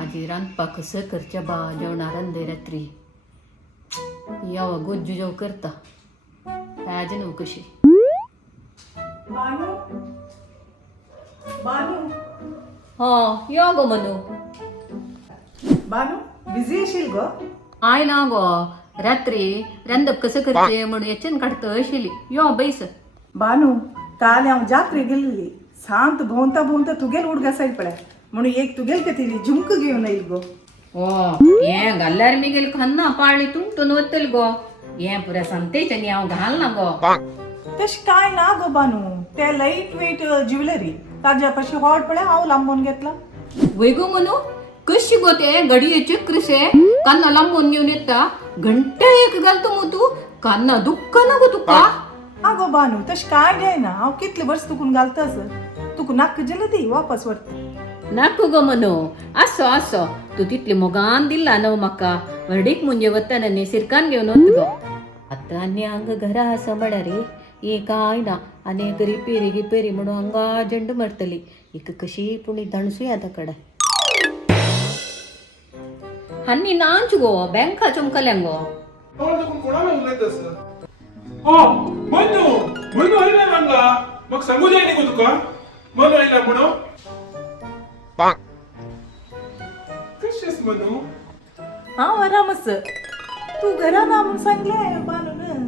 आजी रांदपाक कसं करच्या बा जेवणार अंदे रात्री यावं गोज्जू जेव करता आज नव कशी बानू बानू हो यो गो मनू बानू बिझी येशील ग आय ना गो रात्री रांदप कसं करते म्हणून याच्यान काढतं अशिली यो बैस बानू काल हांव जात्रेक गेल्ली सांत भोंवता भोंवता तुगेल उडगासायल पळय म्हणून एक तुगेल कथेली झुमक घेवन येईल गो ओ हें घाल्यार मिगेल खन्ना पाळी तुमटून वतल गो हें पुऱ्या सांगतेच्यानी हांव घाल ना गो तश काय ना गो बानू ते लाईट वेट ज्वेलरी ताज्या पाशी हॉट पळय हांव लांबून घेतला वय गो मनू कशी गो ते घडये चक्र से कान्ना लांबून घेऊन येता घंटे एक घालतो मग तू कान्ना दुःख ना गो तुका आगो बानू तश काय जायना हांव कितले वर्स तुकून घालतास तुका नाक जल्दी वापस व्हरता नाकू गो मनो असो असो तू तितली मोगान दिला न्हू म्हाका व्हडीक म्हणजे वतना न्ही सिरकान घेवन वत गो आतां आनी हांग घरा आसा म्हळ्यार रे ही काय ना आनी एक रिपेरी गिपेरी म्हणून हांगा जंड मारतली एक कशी पुणी धणसूय आतां कडे हानी नाच गो बँका चमकल्या गो कोणाला उलयतस मनु मनु आयला हांगा मग सांगू जाय न्ही गो तुका मनु आयला म्हणून कशेस मनु हांव आरामस तू घरा ना म्हणून सांगले बानून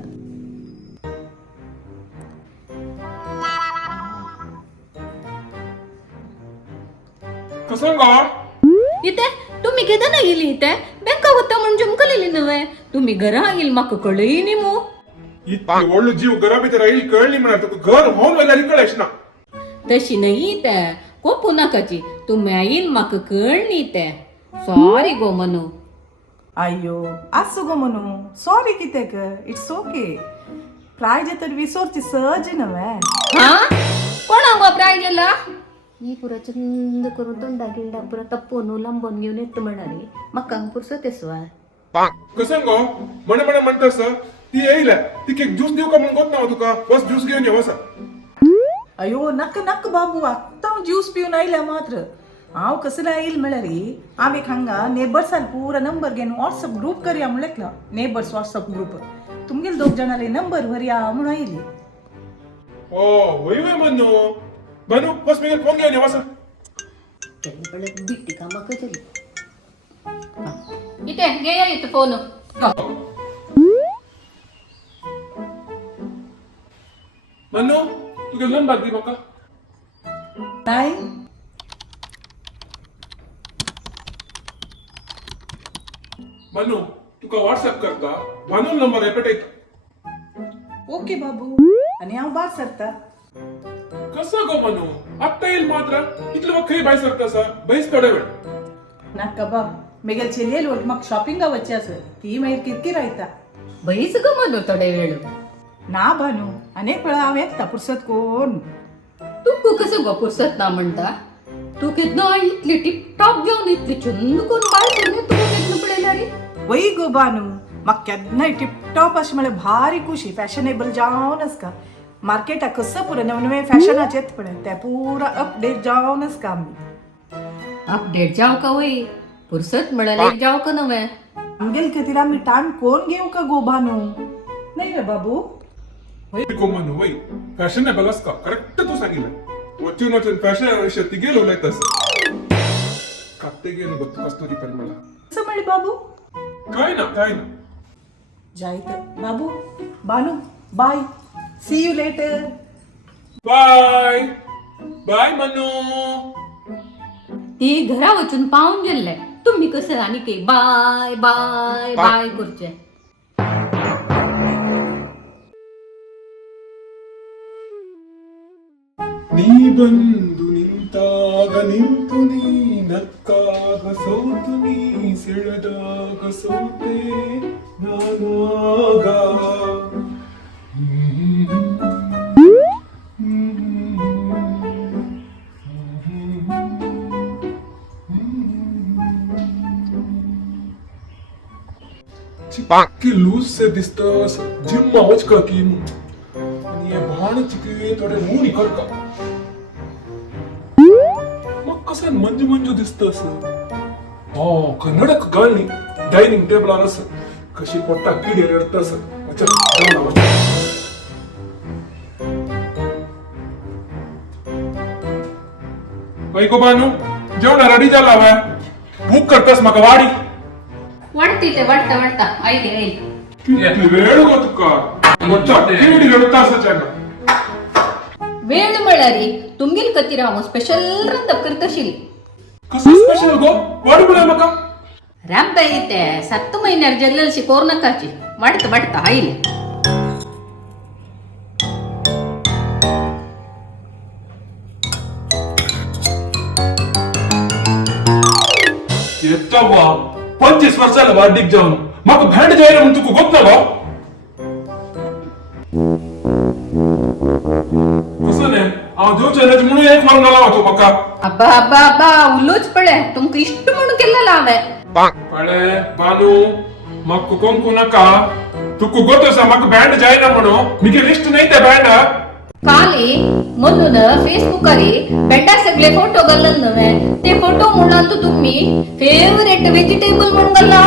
कसं गो इथे तुम्ही केदां ना गेली इथे बँका होता म्हणून चमकलेली नव्हे तुम्ही घरा येईल म्हाका कळय न्ही मो इतकी व्हडलो जीव घरा भितर राहील कळली म्हणा तुका घर होऊन वयल्यार कळेश ना तशी नाही ते कोपू नाकाची तुम्ही येईल म्हाका कळनी ते सॉरी गो मनू अय्यो आसू गो म्हणू सॉरी कितेक इट्स ओके प्रायज तर विसरची सहज नव्हे हा कोणा गो प्रायजेला ही पुरा चंद करून तोंडा गिंडा पुरा तप्पून लांबून घेऊन येत म्हणारी म्हाका पुरसो तेसवा कसं गो म्हणे म्हणतस ती येईल ती एक ज्यूस देऊ का म्हणून गोत ना तुका बस ज्यूस घेऊन ये वसा अयो नक नक बाबू आत्ता हांव ज्यूस पिवन आयल्या मात्र हांव कसले आयिल म्हळ्यार हांव एक हांगा नेबर्साल पुरा नंबर घेवन व्हॉट्सअप ग्रुप करया म्हणलें नेबर्स व्हॉट्सअप ग्रुप तुमगेले दोग जाणांले नंबर भरया म्हणून आयली वय वय मनु मनु बस मी फोन घेऊन ये वसा बिट्टी कामा कचली इथे घे इथे फोन मनु तुगे नंबर दी म्हाका नाही मनु तुका व्हॉट्सअप करता भानून नंबर रेपेटयता ओके बाबू आनी हांव भायर सरता कसं गो मनु आत्ता येईल मात्र इतलो वक्त खंय भायर सरता बैस थोडे वेळ नाका बा मेगेल चेल्लेल वट म्हाका शॉपिंगा वच्चे आसा ती मागीर किरकीर आयता बैस ग मनू थोडे वेळ ना बानू अनेक वेळा हांव येता पुरसत कोण तू कसं गो पुरसत ना म्हणता तू केदना इतली टिपटॉप घेऊन इतली चंद कोण बाय करणे तू केदना पडेला रे वय गो बानू म्हाका केन्नाय टिपटॉप अशें म्हळ्यार भारी खुशी फॅशनेबल जावनच का मार्केटाक कसं पुरो नवे फॅशनाचे येत पळय ते पुरा अपडेट जावनच का आमी अपडेट जाव का वय पुरसत म्हणाले एक जाव का नव्हे आमगेल खातीर आमी टायम कोण घेऊ का गो बानू नाही रे बाबू गो मनु वय फॅशनेबल आस का करेक्ट तू सांगितलं वचून वचून फॅशन विषय ती गेलो उलयतस कात्ते गेलो बघ कस्तुरी पण मला कसं म्हळे बाबू काय ना जायत बाबू बानू bye see you later bye bye मनु ती घरा वचून पावून गेल्ले तुम्ही कसं आणि काही बाय बाय बाय करचे ನೀ ಬಂದು ನಿಂತಾಗ ನಿಂತು ನೀ ನಕ್ಕಾಗ ಸೋತು ನೀ ಸೆಳೆದಾಗ ಸೋತೆ ನಾನಾಗ चिक्की लूज से दिसतस जिम आवच का की आणि हे भाण चिकली थोडे मून कर का मग कसं मंजू मंजू दिसतस कन्नडक घालनी डायनिंग टेबलार आसा कशी पोट्टा किडे रडता आसा वैको बानू जेवण रेडी जाला हांवे बुक करतास म्हाका वाडी वाडटी ते वाडटा आयली आयली कितली वेळ गो तुका पोट्टा किडी रडता आसा जेन्ना वेळ म्हळ्यार तुमगेल खातीर हांव स्पेशल रांदप करतशिली कसं स्पेशल गो वाडी म्हळ्या म्हाका रांबता येते 7 महिन्यार जल्ललशी कोरनाकाची वाडटा आयली येता वा 25 वर्षाला वाडीक जाऊन म्हाका भेंड जायना म्हण तुका गोत ना गो कसं ने हांव देवचें म्हणून एक मारून घाला तो म्हाका अब्बा उलोच पळे तुमका इष्ट म्हणून केल्ला हांवें पळे बानू म्हाका कोंकू नाका तुका गोत आसा म्हाका भेंड जायना म्हणून मिगे लिस्ट नाही ते भेंड काली म्हणून फेसबुकार बेटा सगळे फोटो घालन नव्हे ते फोटो म्हणून तू तुम्ही फेवरेट व्हेजिटेबल म्हणून घाला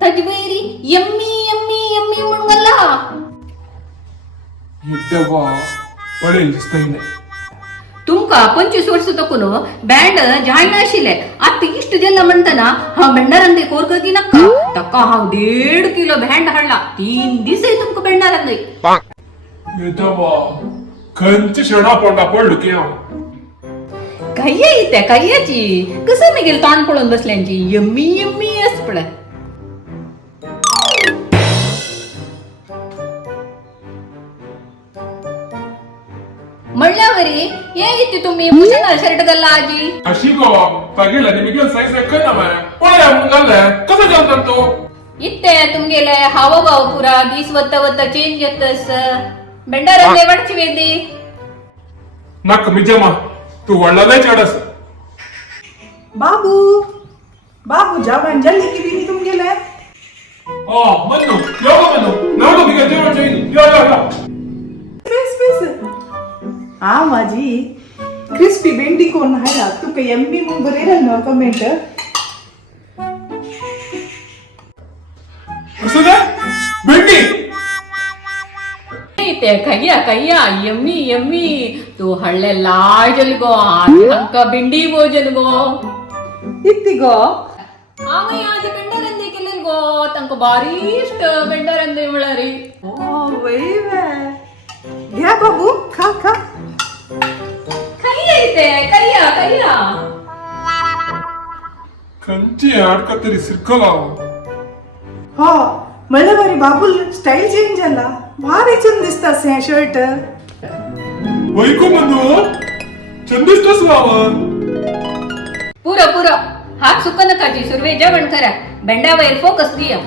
ताजी वैरी यम्मी यम्मी यम्मी म्हणून घाला देवा पळेल दिसतंय नाही तुमका 25 वर्ष तकून बँड जायना आशिल्ले आता इष्ट जेन्ना म्हणटना हांव भेंडारांदे कोरकती नक्का ताका हांव 1.5 किलो भेंड हाडला 3 दिसय तुमका भेंडारांदे देवा खंयची शेणा पोंडा पडलो की हांव कय्या येते कय्याची कसं मी गेल तोंड पळोवन बसल्यांची यम्मी यम्मी अस पळय म्हणल्यावरी ये येते तुम्ही मुझे शर्ट घालला आजी अशी गो पागेल आणि मिगेल साईज एक ना मैं पळया म्हणून घालले कसं घालतात तू इत्ते तुमगेले हावभाव पुरा दीस वत्ता चेंज येतस भेंडारांदे वाटची वेदी नाक मिजमा तू वडला चढस बाबू जेवण जल्दी किती तुम गेले मन्नू यो नाव बिगे जेवण जाईनी यो स्पेस आ माझी क्रिस्पी भेंडी कोण हायला तुका यम्मी म्हणून बरेल ना कमेंट कसं काय भेंडी ते कय्या यम्मी यम्मी तू हळ्ळे लाय जल गो हंका भिंडी भोजन गो इत्ती गो हांव आज भेंडारांदे केले गो तांकां बारी इष्ट भेंडारांदे म्हळ्यार ओ वय घ्या बाबू खा कय्या येते कय्या खंयची हाडका तरी सिरकला हो म्हणलं बरी बाबूल स्टाईल चेंज जाला भारी छंद दिसता से शर्ट वैको मन्नू चंदिस्तस वावर पुरो हात सुकनकाची सुरवे जेवण करा भेंडा वयर फोकस दिया